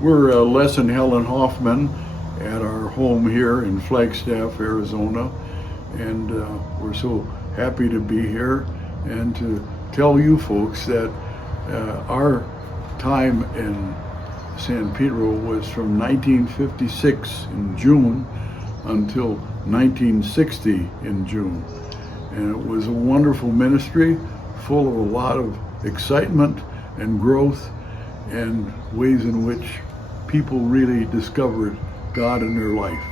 We're Les and Helen Hoffman at our home here in Flagstaff, Arizona, and we're so happy to be here and to tell you folks that our time in San Pedro was from 1956 in June until 1960 in June. And it was a wonderful ministry full of a lot of excitement and growth and ways in which people really discovered God in their life.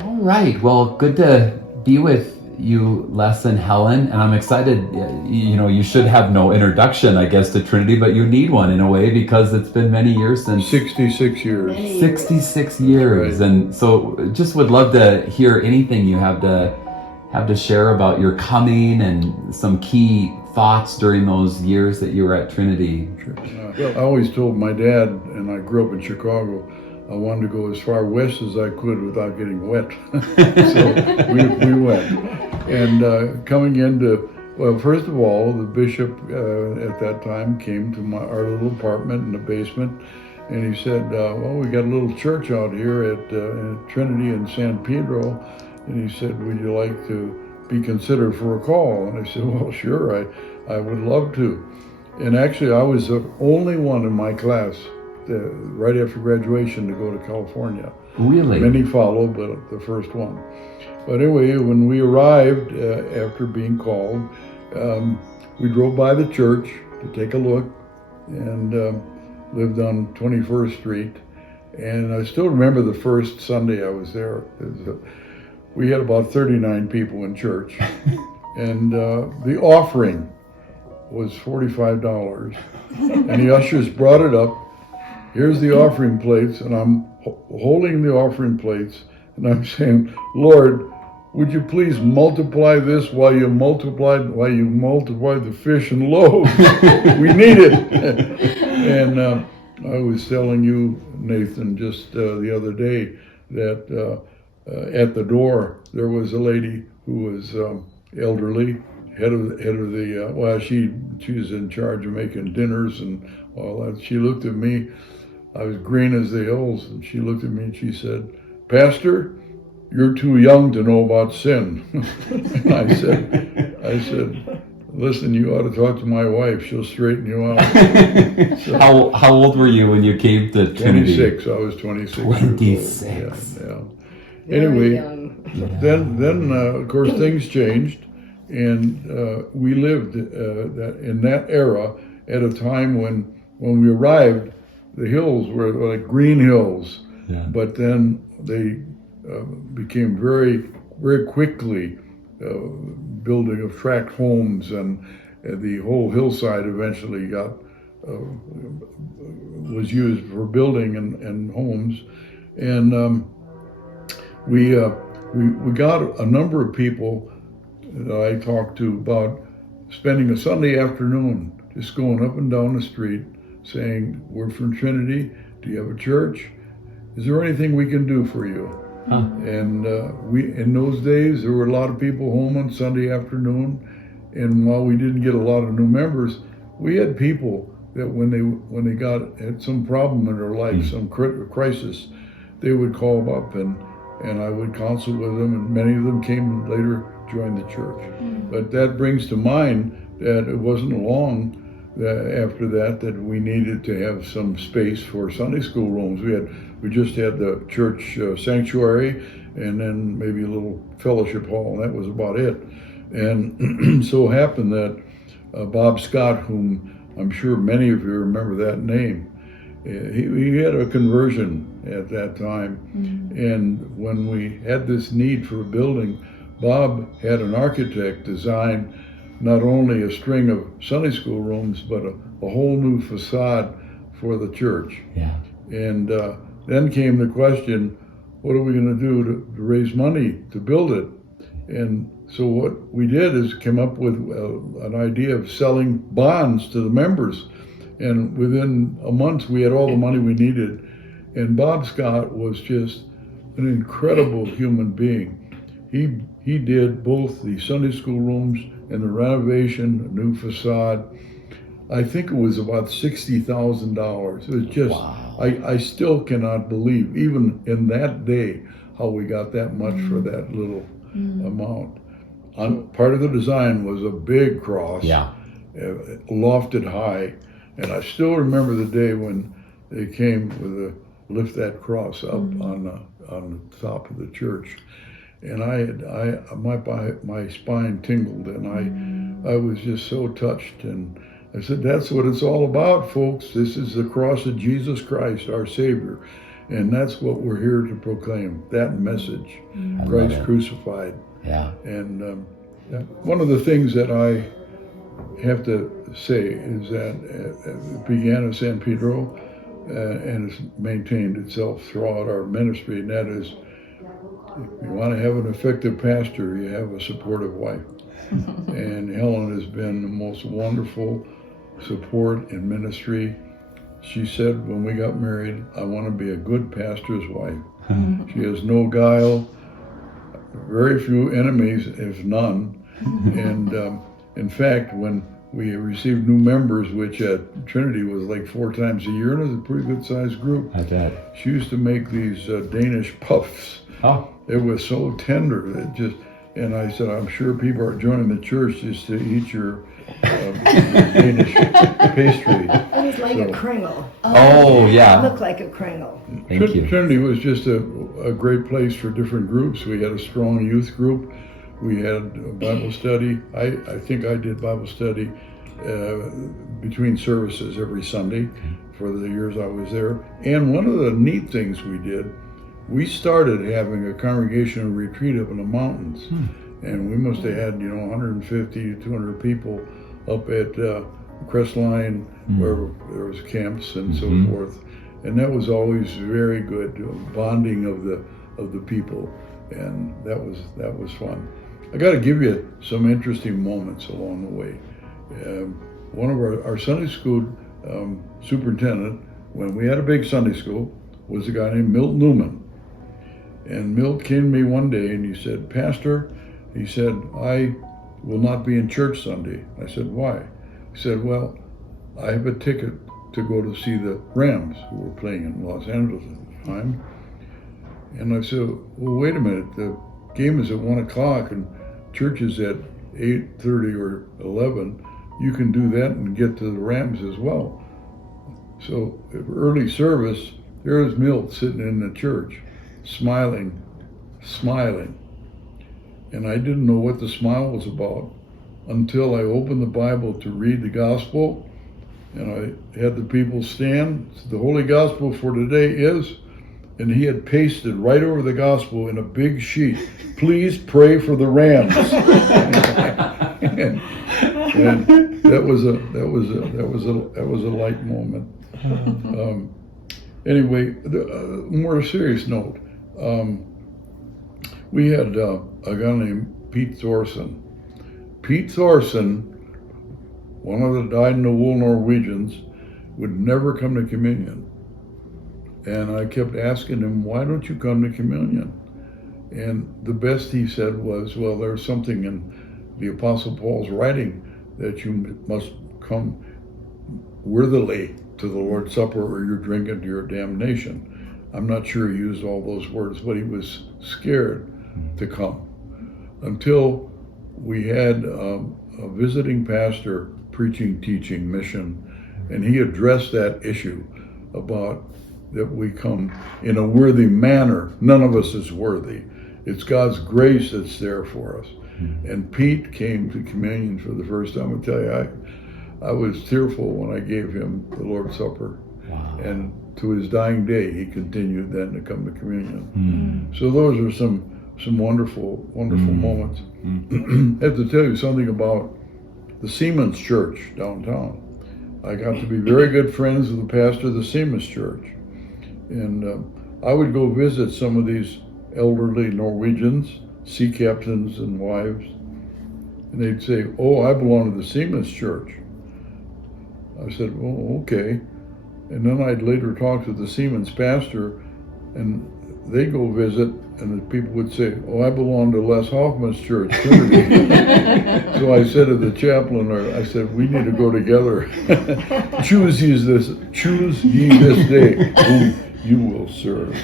All right. Well, good to be with you, Les and Helen, and I'm excited. You should have no introduction, I guess, to Trinity, but you need one in a way because it's been many years since 66 years. 66 years, right. And so just would love to hear anything you have to share about your coming and some key thoughts during those years that you were at Trinity. Sure. Well, I always told my dad, and I grew up in Chicago, I wanted to go as far west as I could without getting wet. So we went. And coming into, well, first of all, the bishop at that time came to our little apartment in the basement, and he said, well, we got a little church out here at Trinity in San Pedro, and he said, would you like to be considered for a call? And I said, well, sure, I would love to. And actually, I was the only one in my class right after graduation to go to California. Really? Many followed, but the first one. But anyway, when we arrived after being called, we drove by the church to take a look and lived on 21st Street. And I still remember the first Sunday I was there. We had about 39 people in church. And the offering was $45. And the ushers brought it up. Here's the offering plates, and I'm holding the offering plates, and I'm saying, Lord, would you please multiply this while you multiply the fish and loaves? We need it. And I was telling you, Nathan, just the other day that at the door there was a lady who was elderly, head of the she was in charge of making dinners and all that. She looked at me. I was green as the hills, and she looked at me and she said, Pastor, you're too young to know about sin. And I said, listen, you ought to talk to my wife. She'll straighten you out. So, how old were you when you came to Trinity? 26. I was 26. 26. Yeah. Anyway, then of course things changed, and we lived in that era at a time when we arrived. The hills were like green hills, but then they became very, very quickly building of tract homes, and the whole hillside eventually was used for building and homes, and we got a number of people that I talked to about spending a Sunday afternoon just going up and down the street saying, we're from Trinity, do you have a church? Is there anything we can do for you? Huh. And in those days, there were a lot of people home on Sunday afternoon, and while we didn't get a lot of new members, we had people that when they had some problem in their life, some crisis, they would call up and I would counsel with them, and many of them came and later joined the church. But that brings to mind that it wasn't long after that we needed to have some space for Sunday school rooms. We just had the church sanctuary and then maybe a little fellowship hall, and that was about it. And so happened that Bob Scott, whom I'm sure many of you remember that name, he had a conversion at that time. And when we had this need for a building, Bob had an architect design not only a string of Sunday school rooms, but a whole new facade for the church. Yeah. And then came the question, what are we going to do to raise money to build it? And so what we did is come up with an idea of selling bonds to the members. And within a month, we had all the money we needed. And Bob Scott was just an incredible human being. He did both the Sunday school rooms and the renovation, a new facade. I think it was about $60,000. It was just, Wow. I still cannot believe, even in that day, how we got that much for that little amount. Part of the design was a big cross, Yeah. lofted high, and I still remember the day when they came with a lift that cross up on the top of the church, and my spine tingled, and I was just so touched, and I said, that's what it's all about, folks. This is the cross of Jesus Christ, our Savior, and that's what we're here to proclaim, that message, Christ crucified. Yeah. And one of the things that I have to say is that it began at San Pedro and has maintained itself throughout our ministry, and that is, if you want to have an effective pastor, you have a supportive wife. And Helen has been the most wonderful support in ministry. She said when we got married, I want to be a good pastor's wife. She has no guile, very few enemies, if none. And in fact, when we received new members, which at Trinity was like 4 times a year, and it was a pretty good sized group. I bet. She used to make these Danish puffs. Oh. It was so tender. And I said, I'm sure people are joining the church just to eat your Danish pastry. It was like a kringle. Oh, yeah. It looked like a kringle. Thank you. Trinity was just a great place for different groups. We had a strong youth group. We had a Bible study. I think I did Bible study between services every Sunday for the years I was there. And one of the neat things we did, we started having a congregational retreat up in the mountains. And we must have had, 150 to 200 people up at Crestline, where there was camps and so forth. And that was always very good, bonding of the people. And that was fun. I got to give you some interesting moments along the way. One of our Sunday school superintendent, when we had a big Sunday school, was a guy named Milt Newman. And Milt came to me one day and he said, Pastor, he said, I will not be in church Sunday. I said, why? He said, well, I have a ticket to go to see the Rams, who were playing in Los Angeles at the time. And I said, well, wait a minute, the game is at 1 o'clock and church is at 8:30 or 11. You can do that and get to the Rams as well. So early service, there was Milt sitting in the church, smiling. And I didn't know what the smile was about until I opened the Bible to read the gospel, and I had the people stand. The Holy Gospel for today is, and he had pasted right over the gospel in a big sheet, please pray for the Rams. and that was a light moment. Anyway, more serious note. We had a guy named Pete Thorson. Pete Thorson, one of the dyed-in-the-wool Norwegians, would never come to communion. And I kept asking him, why don't you come to communion? And the best he said was, well, there's something in the Apostle Paul's writing that you must come worthily to the Lord's Supper or you're drinking to your damnation. I'm not sure he used all those words, but he was scared to come. Until we had a visiting pastor preaching, teaching, mission, and he addressed that issue about that we come in a worthy manner. None of us is worthy. It's God's grace that's there for us. And Pete came to communion for the first time. I tell you, I was tearful when I gave him the Lord's Supper. Wow. And to his dying day, he continued then to come to communion. So those are some wonderful moments. I have to tell you something about the Siemens Church downtown. I got to be very good friends with the pastor of the Siemens Church. And I would go visit some of these elderly Norwegians, sea captains and wives, and they'd say, oh, I belong to the Siemens Church. I said, oh, okay. And then I'd later talk to the Siemens pastor, and they go visit, and the people would say, "Oh, I belong to Les Hoffman's church, Trinity." So I said to the chaplain, I said, "We need to go together. Choose ye this day whom you will serve."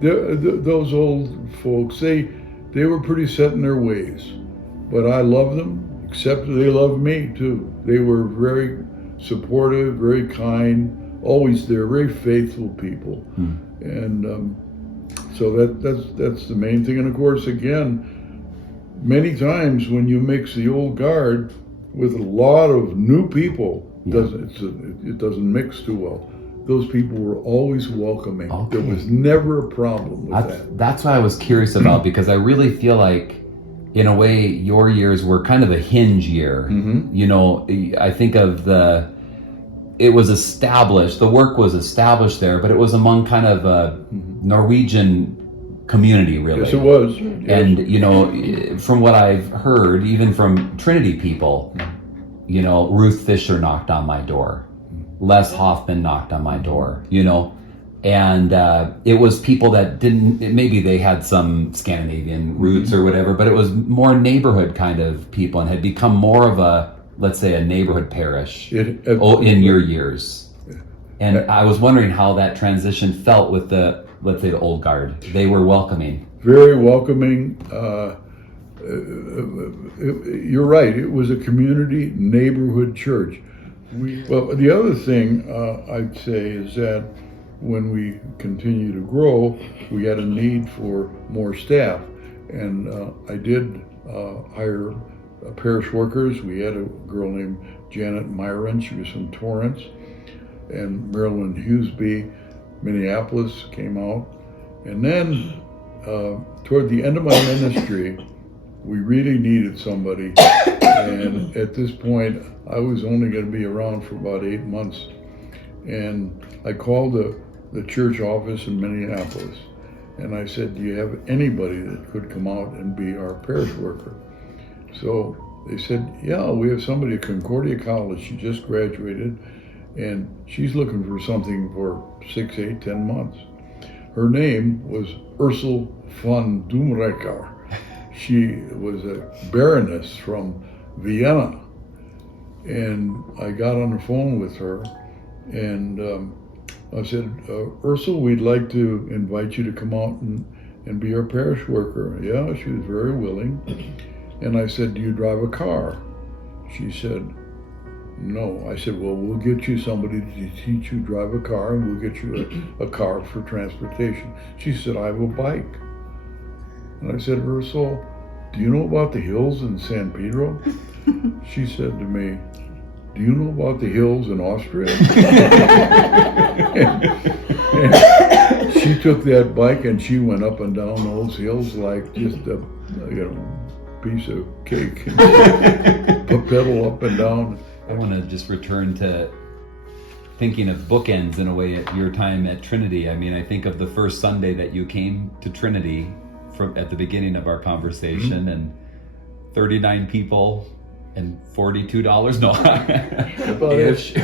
Those old folks, they were pretty set in their ways, but I love them, except they loved me too. They were very supportive, very kind, always there, very faithful people. And so that's the main thing. And of course, again, many times when you mix the old guard with a lot of new people, it doesn't mix too well. Those people were always welcoming. Okay. There was never a problem with that. That's what I was curious about, because I really feel like, in a way, your years were kind of a hinge year. You know, I think of it was established, the work was established there, but it was among kind of a Norwegian community, really. Yes, it was. And, you know, from what I've heard, even from Trinity people, you know, Ruth Fisher knocked on my door. Les Hoffman knocked on my door, you know, and it was people that maybe they had some Scandinavian roots or whatever, but it was more neighborhood kind of people and had become more of a, let's say, a neighborhood parish in your years. And I was wondering how that transition felt with let's say, the old guard. They were welcoming. Very welcoming. You're right, it was a community neighborhood church. Well, the other thing I'd say is that when we continue to grow, we had a need for more staff, and I did hire parish workers. We had a girl named Janet Myron. She was from Torrance, and Marilyn Hughesby, Minneapolis, came out. And then toward the end of my ministry, we really needed somebody, and at this point I was only going to be around for about 8 months, and I called the church office in Minneapolis, and I said, "Do you have anybody that could come out and be our parish worker?" So they said, "Yeah, we have somebody at Concordia College. She just graduated, and she's looking for something for 6, 8, 10 months." Her name was Ursel von Dumrecker. She was a baroness from Vienna, and I got on the phone with her, and I said, "Ursel, we'd like to invite you to come out and be our parish worker." Yeah, she was very willing. And I said, "Do you drive a car?" She said, "No." I said, "Well, we'll get you somebody to teach you drive a car, and we'll get you a car for transportation." She said, "I have a bike." And I said, "Ursel, do you know about the hills in San Pedro?" She said to me, "Do you know about the hills in Austria?" And she took that bike and she went up and down those hills like just a piece of cake. Pedal up and down. I want to just return to thinking of bookends in a way at your time at Trinity. I mean, I think of the first Sunday that you came to Trinity at the beginning of our conversation, and 39 people and $42, no, ish.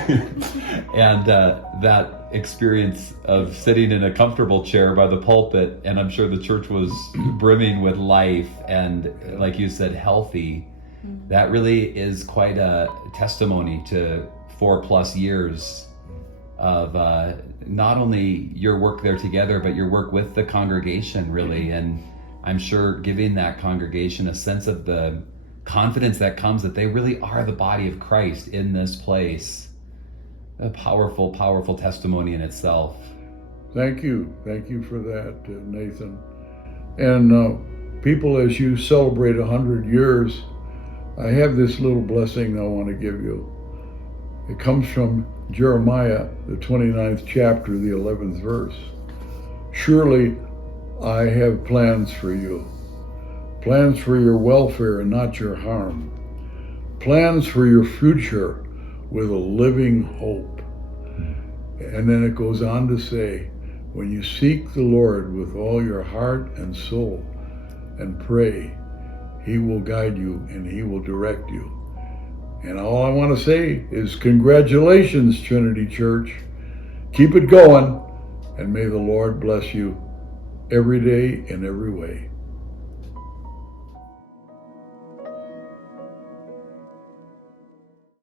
And that experience of sitting in a comfortable chair by the pulpit, and I'm sure the church was brimming with life and, like you said, healthy. That really is quite a testimony to 4+ years of not only your work there together, but your work with the congregation, really. And I'm sure giving that congregation a sense of the confidence that comes that they really are the body of Christ in this place. A powerful, powerful testimony in itself. Thank you. Thank you for that, Nathan. And people, as you celebrate 100 years, I have this little blessing I want to give you. It comes from Jeremiah, the 29th chapter, the 11th verse. "Surely I have plans for you, plans for your welfare and not your harm, plans for your future with a living hope." And then it goes on to say, "When you seek the Lord with all your heart and soul and pray, He will guide you and He will direct you." And all I want to say is congratulations, Trinity Church. Keep it going. and may the Lord bless you every day in every way.